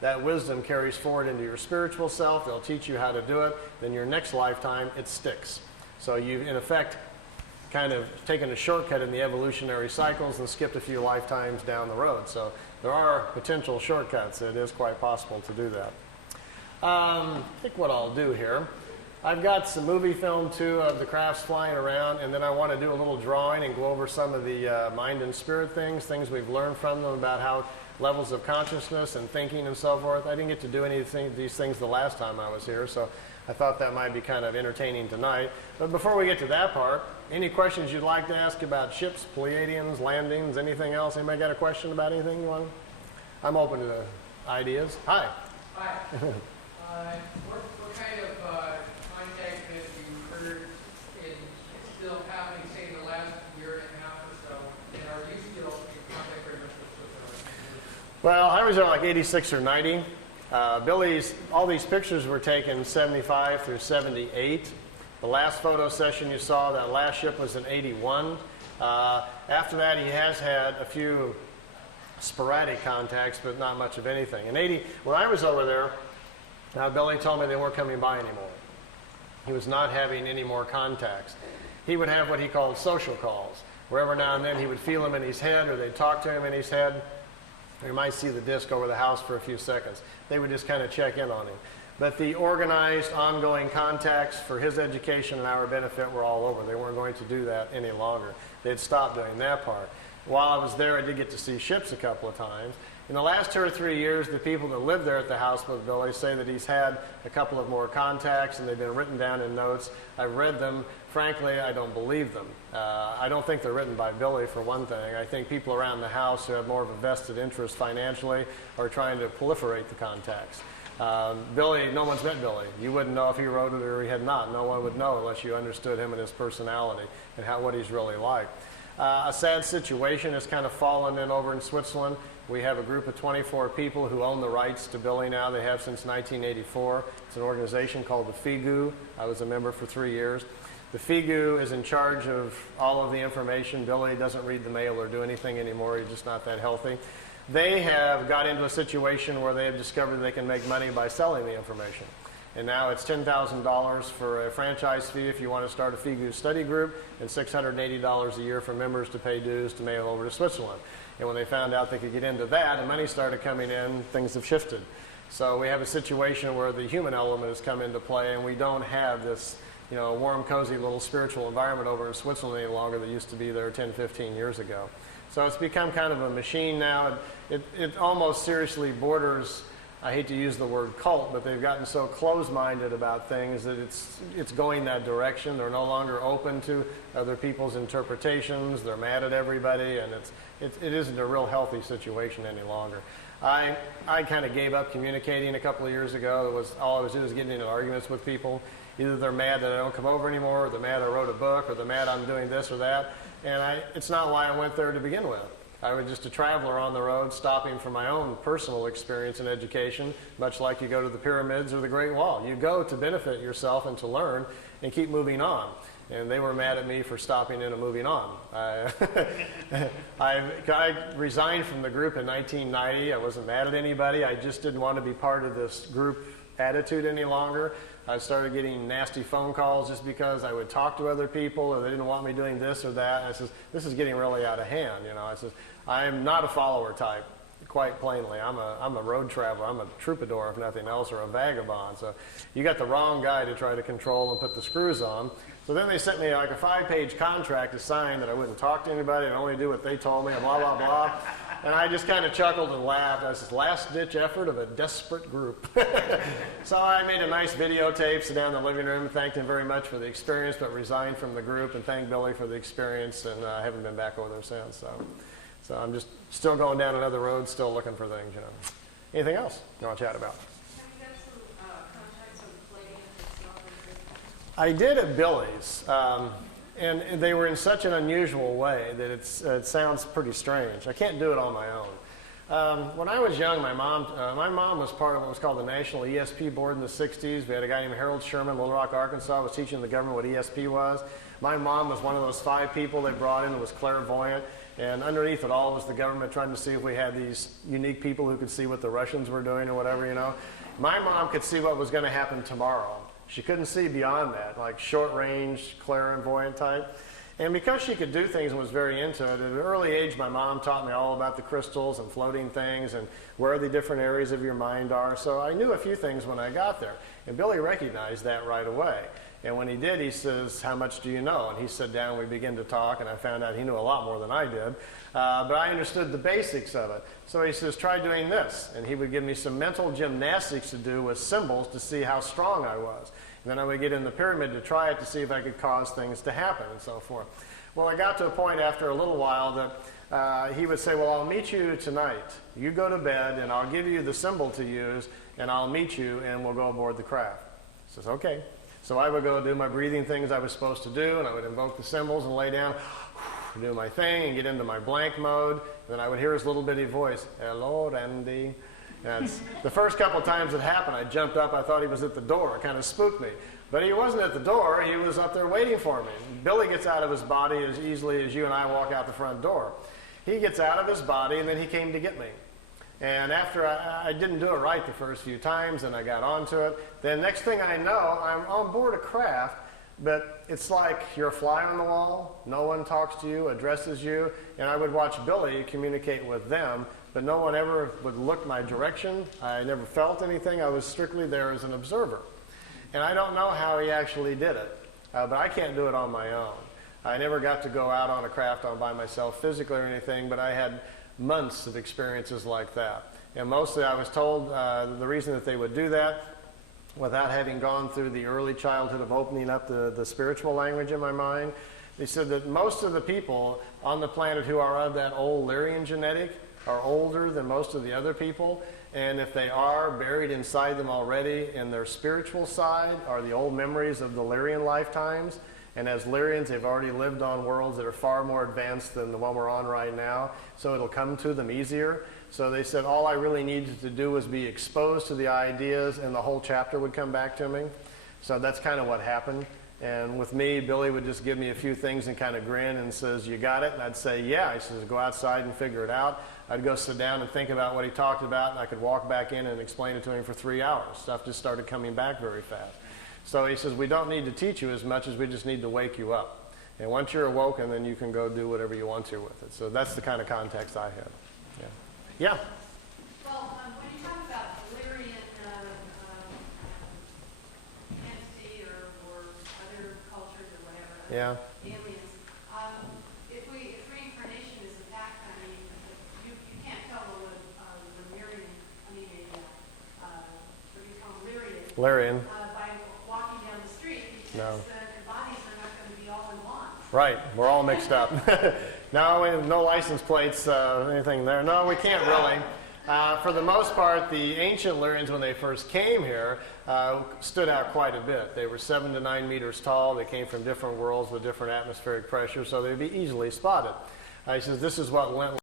That wisdom carries forward into your spiritual self. They'll teach you how to do it. Then your next lifetime, it sticks. So you've, in effect, kind of taken a shortcut in the evolutionary cycles and skipped a few lifetimes down the road. So there are potential shortcuts. It is quite possible to do that. I think what I'll do here, I've got some movie film too of the crafts flying around, and then I want to do a little drawing and go over some of the mind and spirit things we've learned from them about how levels of consciousness and thinking and so forth. I didn't get to do any of these things the last time I was here, so I thought that might be kind of entertaining tonight. But before we get to that part, any questions you'd like to ask about ships, Pleiadians, landings, anything else? Anybody got a question about anything you want? I'm open to ideas. Hi. Hi. What kind of contact have you heard is still happening, say, in the last year and a half or so? And are you still in contact very much with Sliztzan? Well, I was on like 86 or 90. Billy's, all these pictures were taken 75 through 78. The last photo session you saw, that last ship was in 81. After that, he has had a few sporadic contacts, but not much of anything. In 80, when I was over there, Billy told me they weren't coming by anymore. He was not having any more contacts. He would have what he called social calls, where every now and then he would feel them in his head, or they'd talk to him in his head. Or you might see the disc over the house for a few seconds. They would just kind of check in on him. But the organized, ongoing contacts for his education and our benefit were all over. They weren't going to do that any longer. They'd stopped doing that part. While I was there, I did get to see ships a couple of times. In the last 2 or 3 years, the people that live there at the house with Billy say that he's had a couple of more contacts, and they've been written down in notes. I've read them. Frankly, I don't believe them. I don't think they're written by Billy, for one thing. I think people around the house who have more of a vested interest financially are trying to proliferate the contacts. Billy, no one's met Billy. You wouldn't know if he wrote it or he had not. No one would know unless you understood him and his personality and what he's really like. A sad situation has kind of fallen in over in Switzerland. We have a group of 24 people who own the rights to Billy now. They have since 1984. It's an organization called the FIGU. I was a member for 3 years. The FIGU is in charge of all of the information. Billy doesn't read the mail or do anything anymore. He's just not that healthy. They have got into a situation where they have discovered they can make money by selling the information. And now it's $10,000 for a franchise fee if you want to start a FIGU study group, and $680 a year for members to pay dues to mail over to Switzerland. And when they found out they could get into that and money started coming in, things have shifted. So we have a situation where the human element has come into play, and we don't have this, you know, warm, cozy little spiritual environment over in Switzerland any longer that used to be there 10, 15 years ago. So it's become kind of a machine now. It almost seriously borders, I hate to use the word cult, but they've gotten so closed-minded about things that it's going that direction. They're no longer open to other people's interpretations. They're mad at everybody, and it isn't a real healthy situation any longer. I kind of gave up communicating a couple of years ago. All I was doing was getting into arguments with people. Either they're mad that I don't come over anymore, or they're mad I wrote a book, or they're mad I'm doing this or that. And it's not why I went there to begin with. I was just a traveler on the road, stopping for my own personal experience and education, much like you go to the pyramids or the Great Wall. You go to benefit yourself and to learn and keep moving on. And they were mad at me for stopping in and moving on. I resigned from the group in 1990. I wasn't mad at anybody. I just didn't want to be part of this group attitude any longer. I started getting nasty phone calls just because I would talk to other people, or they didn't want me doing this or that. And I says, this is getting really out of hand. You know, I says, I'm not a follower type, quite plainly. I'm a road traveler. I'm a troubadour, if nothing else, or a vagabond. So you got the wrong guy to try to control and put the screws on. So then they sent me like a 5-page contract to sign that I wouldn't talk to anybody and only do what they told me, and blah, blah, blah. And I just kind of chuckled and laughed. I said, last-ditch effort of a desperate group. So I made a nice videotape, sit down in the living room, thanked him very much for the experience, but resigned from the group, and thanked Billy for the experience, and I haven't been back over there since. So I'm just still going down another road, still looking for things, you know. Anything else you want to chat about? Have you got some contacts on Pleiadian? I did at Billy's. And they were in such an unusual way that it sounds pretty strange. I can't do it on my own. When I was young, my mom was part of what was called the National ESP Board in the 60s. We had a guy named Harold Sherman, Little Rock, Arkansas, was teaching the government what ESP was. My mom was one of those 5 people they brought in that was clairvoyant. And underneath it all was the government trying to see if we had these unique people who could see what the Russians were doing or whatever, you know. My mom could see what was going to happen tomorrow. She couldn't see beyond that, like short-range, clairvoyant type. And because she could do things and was very into it, at an early age, my mom taught me all about the crystals and floating things and where the different areas of your mind are. So I knew a few things when I got there. And Billy recognized that right away. And when he did, he says, "How much do you know?" And he sat down, we began to talk, and I found out he knew a lot more than I did. But I understood the basics of it. So he says, "Try doing this." And he would give me some mental gymnastics to do with symbols to see how strong I was. And then I would get in the pyramid to try it to see if I could cause things to happen and so forth. Well, I got to a point after a little while that he would say, "Well, I'll meet you tonight. You go to bed, and I'll give you the symbol to use, and I'll meet you, and we'll go aboard the craft." He says, "Okay." So I would go do my breathing things I was supposed to do, and I would invoke the symbols and lay down, do my thing, and get into my blank mode. And then I would hear his little bitty voice, "Hello, Randy." And the first couple times it happened, I jumped up. I thought he was at the door. It kind of spooked me. But he wasn't at the door. He was up there waiting for me. Billy gets out of his body as easily as you and I walk out the front door. He gets out of his body, and then he came to get me. And after I didn't do it right the first few times, and I got onto it, then next thing I know, I'm on board a craft, but it's like you're a fly on the wall. No one talks to you, addresses you, and I would watch Billy communicate with them, but no one ever would look my direction. I never felt anything. I was strictly there as an observer. And I don't know how he actually did it, but I can't do it on my own. I never got to go out on a craft all by myself physically or anything, but I had months of experiences like that. And mostly I was told the reason that they would do that, without having gone through the early childhood of opening up the spiritual language in my mind, they said that most of the people on the planet who are of that old Lyrian genetic are older than most of the other people. And if they are, buried inside them already in their spiritual side are the old memories of the Lyrian lifetimes. And as Lyrians, they've already lived on worlds that are far more advanced than the one we're on right now, so it'll come to them easier. So they said all I really needed to do was be exposed to the ideas, and the whole chapter would come back to me. So that's kind of what happened. And with me, Billy would just give me a few things and kind of grin and says, "You got it?" And I'd say, "Yeah." He says, "Go outside and figure it out." I'd go sit down and think about what he talked about, and I could walk back in and explain it to him for 3 hours. Stuff just started coming back very fast. So he says, "We don't need to teach you as much as we just need to wake you up. And once you're awoken, then you can go do whatever you want to with it." So that's the kind of context I had. Yeah. Yeah. Well, when you talk about Illyrian entity or other cultures or whatever, Yeah. aliens, if reincarnation is a fact, I mean, you can't tell the Lemurian, I mean, what do you call them, Lyrian. by walking down the street, because No. their bodies are not going to be all in one. Right. We're all mixed up. No license plates, anything there. No, we can't really. For the most part, the ancient Lyrians, when they first came here, stood out quite a bit. They were 7 to 9 meters tall. They came from different worlds with different atmospheric pressure, so they'd be easily spotted. He says this is what went